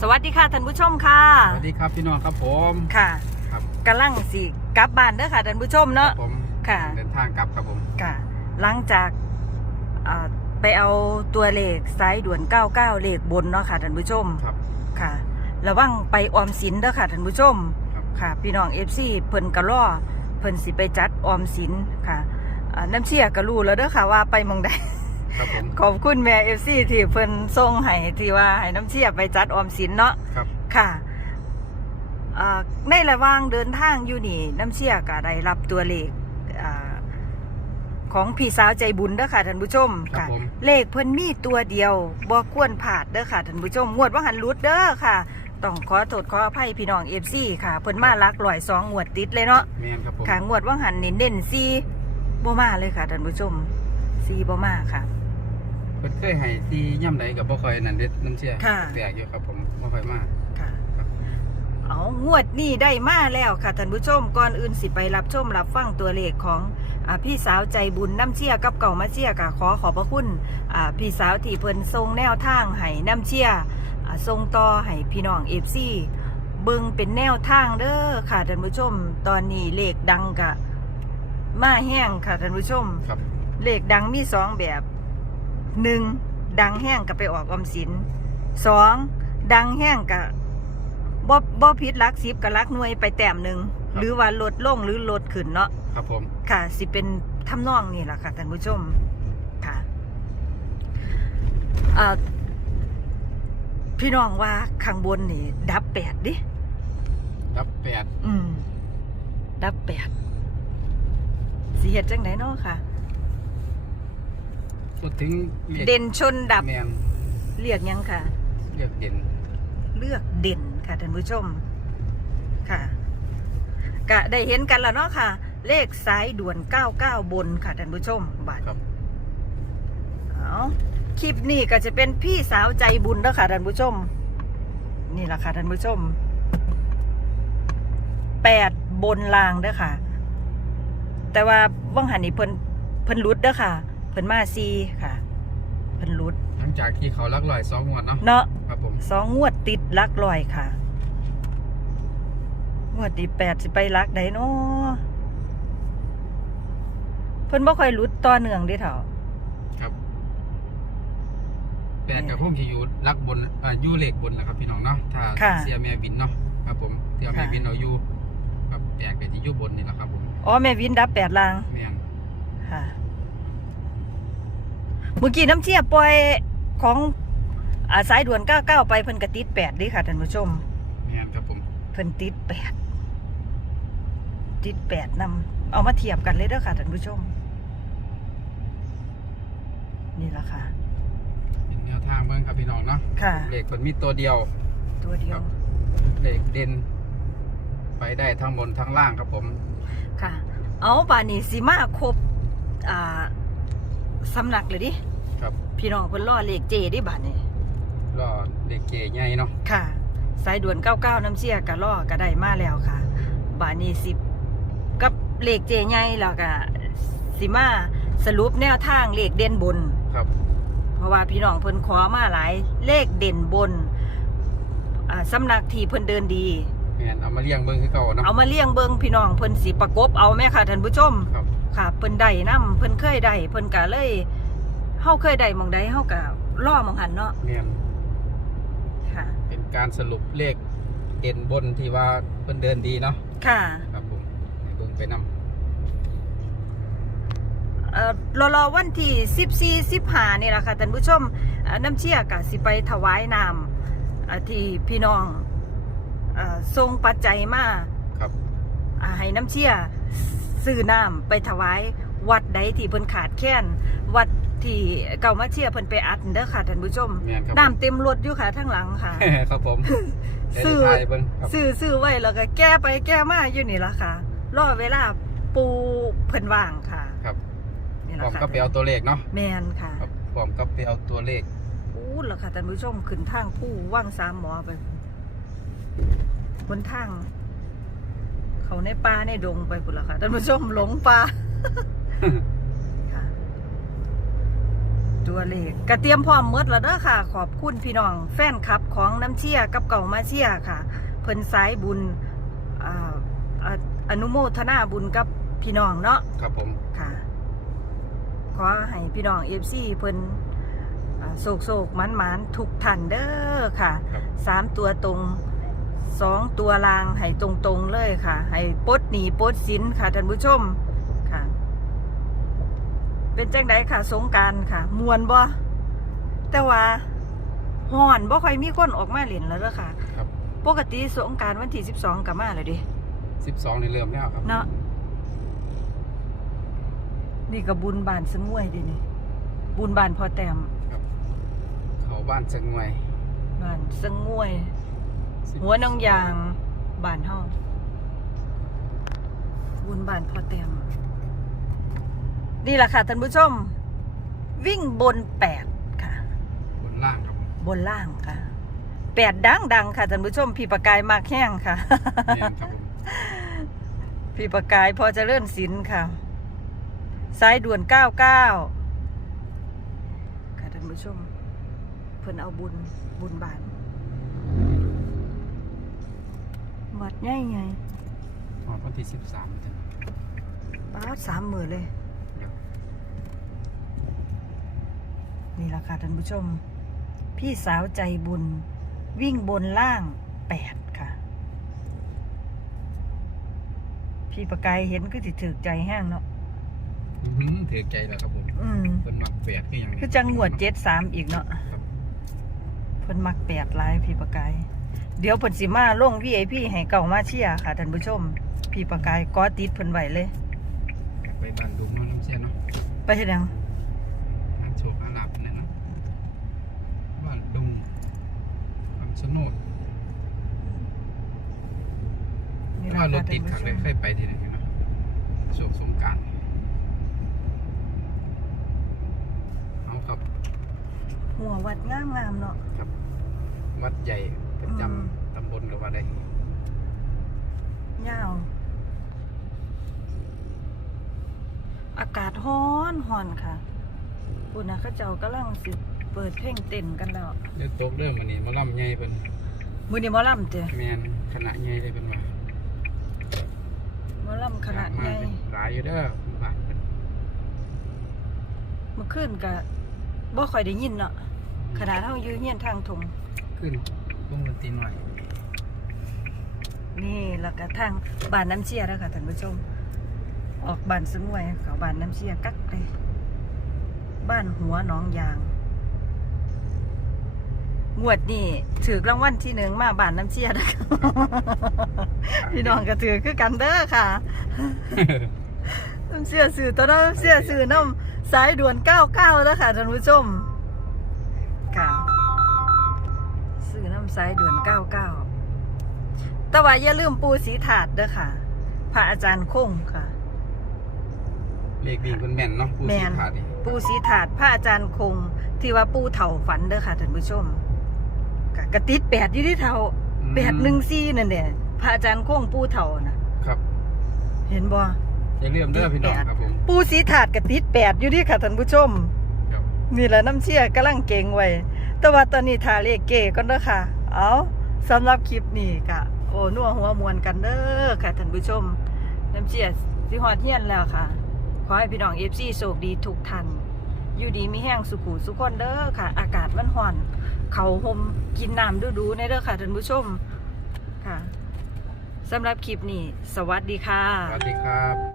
สวัสดีค่ะท่านผู้ชมค่ะ สวัสดีครับพี่น้องครับผมค่ะครับกำลังสิกลับบ้านเด้อค่ะท่านผู้ชมคเนาะรับผมค่ะเดินทางกลับครับผมค่ะ หลังจากอ่าไปเอาตัวเลขสายด่วน 99 เลขบนเนาะค่ะท่านผู้ชมครับค่ะระวังไปออมสินเด้อค่ะท่านผู้ชมครับค่ะ พี่น้อง FC เพิ่นกะล่อเพิ่นสิไปจัดออมสินค่ะอ่าน้ำเชี่ยก็รู้แล้วเด้อค่ะว่าไปหมองใด ครับผม ขอบคุณแม่ FC ที่เพิ่นส่งให้ที่ว่าให้น้ำเชี่ยไปจัดออมสินเนาะครับ ค่ะอ่าในระหว่างเดินทางอยู่นี่ น้ำเชี่ยก็ได้รับตัวเลขอาของพี่สาวใจบุญเด้อค่ะท่านผู้ชมครับค่ะผม เลขเพิ่นมีตัวเดียวบ่ควรผาดเด้อค่ะท่านผู้ชม งวดว่าหันรุดเด้อค่ะ ต้องขอโทษขออภัยพี่น้องเอฟซีค่ะเพิ่นมาลักลอยสองงวดติดเลยเนาะ แมนครับผมค่ะงวดว่าหันเน้นเด่นซีบ่มาเลยค่ะท่านผู้ชมซีบ่มาค่ะ เพิ่นเคยให้ที่ย่ำใดกับบ่ค่อยนั่นเด็ดน้ำเชื่อค่ะแปลกอยู่ครับผมบ่ค่อยมาก ค่ะ ครับ เอางวดนี้ได้มาแล้วค่ะท่านผู้ชมก่อนอื่นสิไปรับชมรับฟังตัวเลขของอาพี่สาวใจบุญน้ำเชี่ยกับเก่ามาเชี่ยกะขอขอบพระคุณอ่าพี่สาวที่เพิ่นทรงแนวทางให้น้ำเชี่ยอ่าทรงต่อให้พี่น้องเอฟซีเบิ่งเป็นแนวทางเด้อค่ะท่านผู้ชม ตอนนี้เลขดังกะมาแห้งค่ะท่านผู้ชม ครับ เลขดังมีสองแบบ หนึ่งดังแห้งกับไปออกออมสินสองดังแห้งกับบ่บ่พิษลักสิบกับลักหน่วยไปแต้มหนึ่งหรือว่าลดลงหรือลดขึ้นเนาะครับผม ค่ะ สิเป็นทำนองนี่แหละค่ะท่านผู้ชมค่ะอ่าพี่น้องว่าข้างบนนี่ ดับแปดดิรับแปดอืม ดับแปดสิเหตุจังไหนเนาะค่ะ พูดถึงเรียกเด่นชนดับ แมนเรียกยังค่ะ เรียกเด่นเลือกเด่นค่ะท่านผู้ชม ค่ะกะได้เห็นกันแล้วเนาะค่ะ เลขสายด่วน 99 บนค่ะท่านผู้ชมบัตรครับ เอาคลิปนี้ก็จะเป็นพี่สาวใจบุญเด้อค่ะท่านผู้ชม นี่แหละค่ะท่านผู้ชมแปดบนลางเด้อค่ะ แต่ว่าว่างหันนี่เพิ่นเพิ่นรุดเด้อค่ะ เพิ่นมาซีค่ะ เพิ่นรุด หลังจากที่เขาลักลอยสองงวดเนาะเนาะครับผมสองงวดติดลักลอยค่ะ งวดที่แปดสิไปลักไดเนาะเพิ่นบ่ค่อยหลุดต่อเนื่องเด้เถ่าครับแปดกับพวกที่อยู่ลักบนอ่าอยู่เลขบนนะครับพี่น้องเนาะถ้าค่ะ เสียแม่บินเนาะครับผมเสียแม่ค่ะบินเอาอยู่ครับแปดกับที่อยู่บนนี่แหละครับผมอ๋อแม่วินดับแปดลาง แม่น ค่ะ เมื่อกี้น้ำเชี่ยปล่อยของอาสายด่วน 99 ไปเพิ่นก็ติดแปดเดิค่ะท่านผู้ชมแม่นครับผมเพิ่นติดแปดติดแปดนำเอามาเทียบกันเลยเด้อค่ะท่านผู้ชม นี่แหละค่ะเป็นแนวทางเบิ่งครับพี่น้องเนาะค่ะ เลขคนมีตัวเดียว ตัวเดียว เลขเด่นไปได้ทั้งบนทั้งล่างครับผม ค่ะ เอาป่านนี้สิมาครบอ่าสำนักเลยดิ ครับพี่น้องเพิ่นรอเลขเจดิบาดนี้รอเลขเก๋ใหญ่เนาะค่ะ สายด่วน99น้ำเชี่ยกะล่อก็ได้มาแล้วค่ะ บาดนี้สิกับเลขเจใหญ่แล้วก็สิมาสรุปแนวทางเลขเด่นบนครับ เพราะว่าพี่น้องเพิ่นขอมาหลายเลขเด่นบนอ่าสำนักที่เพิ่นเดินดีแม่นเอามาเลี้ยงเบิ่งคือเก่าเนาะเอามาเลี้ยงเบิงพี่น้องเพิ่นสิประกบเอาแม่ค่ะท่านผู้ชม ครับค่ะเพิ่นได้นํเพิ่นเคยได้เพิ่นก็เลย เฮาเคยได้หมองใดเฮาก็ล่อหมองหันเนาะแม่นค่ะ เป็นการสรุปเลขเด่นบนที่ว่าเพิ่นเดินดีเนาะค่ะครับผมให้เบิ่งไปนํเอ่อรอรอวันที่14 15นี่ล่ะค่ะท่านผู้ชมเอ่อน้ำเชี่ยก็สิไปถวายน้ำอ่าที่พี่น้องเอ่อส่งปัจจัยมาครับอ่าให้น้ำเชี่ยซื้อน้ำไปถวายวัดใดที่เพิ่นขาดแคลนวัด ที่เก่ามาเชี่ยเพิ่นไปอัดเด้อค่ะท่านผู้ชมแม่นครับน้ำเต็มรถอยู่ค่ะทั้งหลังค่ะ ครับผมเดี๋ยวซื้อจะถ่ายเบิ่งครับซื้อซื้อไว้แล้วก็แก้ไปแก้มาอยู่นี่ละค่ะ รอเวลาปูเพิ่นว่างค่ะครับนี่พละร้อมค่ะกับไปเอาตัวเลขเนาะแมนค่ะครับพร้อมกับไปเอาตัวเลขอู้ละค่ะท่านผู้ชมขึ้นทางผู้ว่างสามหมอไปบนทาง เขาในป่าในดงไปพุ่นละค่ะท่านผู้ชมหลงป่าค่ะจ ตัวเลขกระเตรียมพร้อมหมดแล้วเด้อค่ะ ขอบคุณพี่น้อง แฟนคลับของน้ำเชี่ยกับเก่ามาเชี่ยค่ะ เพิ่นสายบุญอ่าอ่าอนุโมทนาบุญกับพี่น้องเนาะครับผม ค่ะ ขอให้พี่น้องเอฟซีเพิ่นอ่าโศกโศกมันมันๆทุกท่านเด้อค่ะครับ สามตัวตรงสองตัวลางให้ตรงๆเลยค่ะ ให้ปลดหนีปลดสินค่ะท่านผู้ชมค่ะ เป็นจังไดค่ะ สงกรารค่ะมวนบ่แต่ว่าห่อนบ่ค่อยมีคนออกมาเล่นแล้วเด้อค่ะ ครับ ปกติสงกรารวันที่12ก็มาแล้วเดิสิบสองในเริ่มแล้วครับ เนาะนี่ก็บุญบานสงวยเดินี่ บุญบานพอแต้มครับเขาบ้านจังไงบานสงวยสิบหัวน้องยางบานเฮาบุญบานพอแต้ม นี่แหละค่ะท่านผู้ชม วิ่งบนแปดค่ะ บนล่างครับผมบนล่างค่ะแปดดังดังๆค่ะท่านผู้ชม พี่ประกายมากแห้งค่ะ แม่นครับผมพี่ประกายพอเจะเลื่อนสินค่ะ สายด่วน 99 ค่ะท่านผู้ชม เพิ่นเอาบุญบุญบานวัดใหญ่ไงตอนวันที่สิบสามป้าดสามหมื่นเลย นี่แหละค่ะท่านผู้ชม พี่สาวใจบุญ วิ่งบนล่างแปดค่ะ พี่ประกายเห็นก็ติถือใจแห้งเนาะถือใจแล้วครับผมอืมเป็นมักแปดคืออย่างนี้คือจังหวดเจ็ดสามอีกเนาะครับเพิ่นมักแปดหลายพี่ประกาย เดี๋ยวเพิ่นสิมาลงวีไอพีให้เก่ามาเชียร์ค่ะท่านผู้ชม พี่ประกายก็ติดเพิ่นไว้เลย ไปบ้านดุงเนาะน้ำเชี่ยเนาะไปเฮ็ดหยังหาโชคหาลาบเนี่ยนะบ้านดุงคำชะโนด นี่ถ้าล่ะรถค่ะติดท่านขัผู้ดชเลยมเคยไปที่ไหนเนาะช่วงสงกรารเอาครับ หัววัดงามๆเนาะครับ วัดใหญ่ประจอืมำตำบลหรือว่าใดยาว อากาศร้อนร้อนค่ะปุ่นนะเขาเจ้ากำลังสิเปิดเพลงเต้นกันแล้วเดือตกเริ่มมันนี่มาล่ำใหญ่เป็นมื้อนี้หมอลำเจ้แมนขนาดใหญ่เลยเป็นว่าหม อลำขนาดมใหญ่หลายอยู่เด้อบ้านเป็นเมื่อคืนก็บ่ค่อยได้ยินเนาะขนาดเฮาอยู่เฮียนทางทงขึ้นลงดนตรีหน่อยนี่แล้วก็ทางบ้านน้ำเชียแล้วค่ะท่านผู้ชม ออกบ้านสมวยเขาบ้านน้ำเชียกักเลยบ้านหัวหนองยาง งวดนี่ถือรางวัลที่หนึ่งมาบ้านน้ำเชียนะคะพี่น้องก็ถือคือกันเด้อค่ะน้ำเชียสื่อตัวน้ำเชียสื่อน้ำสายด่วนเก้าเก้าแล้วค่ะท่านผู้ชมค่ะสื่อน้ำสายด่วนเก้าเก้าแต่ว่าอย่าลืมปูสีถาดเด้อค่ะ พระอาจารย์คงค่ะ เลขดีเป็นแม่นเนาะผู้แม่สีนขาดดิปูสีถาดพระอาจารย์คง ที่ว่าปูเถ่าฝันเด้อค่ะท่านผู้ชม กะกระติดแปดอยู่ที่เถ่าแปดหนึ่งซี่นั่นเนี่ยพระอาจารย์คงปูเถ่านะครับเห็นบ่อย่าลืมเด้อพี่น้องครับผมปูสีถาดกระติดแปดอยู่ที่ค่ะท่านผู้ชม ครับนี่แหละน้ำเชี่ยกำลังเก่งไว้ แต่ว่าตอนนี้ทาเลขเก๋ก่อนเด้อค่ะ เอาสำหรับคลิปนี้กะโอ้นัวหัวมวนกันเด้อค่ะท่านผู้ชม น้ำเชี่ยสิฮอดเฮียนแล้วค่ะ ขอให้พี่น้องเอฟซีโชคดีทุกท่าน อยู่ดีมีแห้งสุขุสุขคนเด้อค่ะ อากาศมันห่อน เขาห่มกินน้ำดูๆในเด้อค่ะท่านผู้ชมค่ะสำหรับคลิปนี้ สวัสดีค่ะ สวัสดีครับ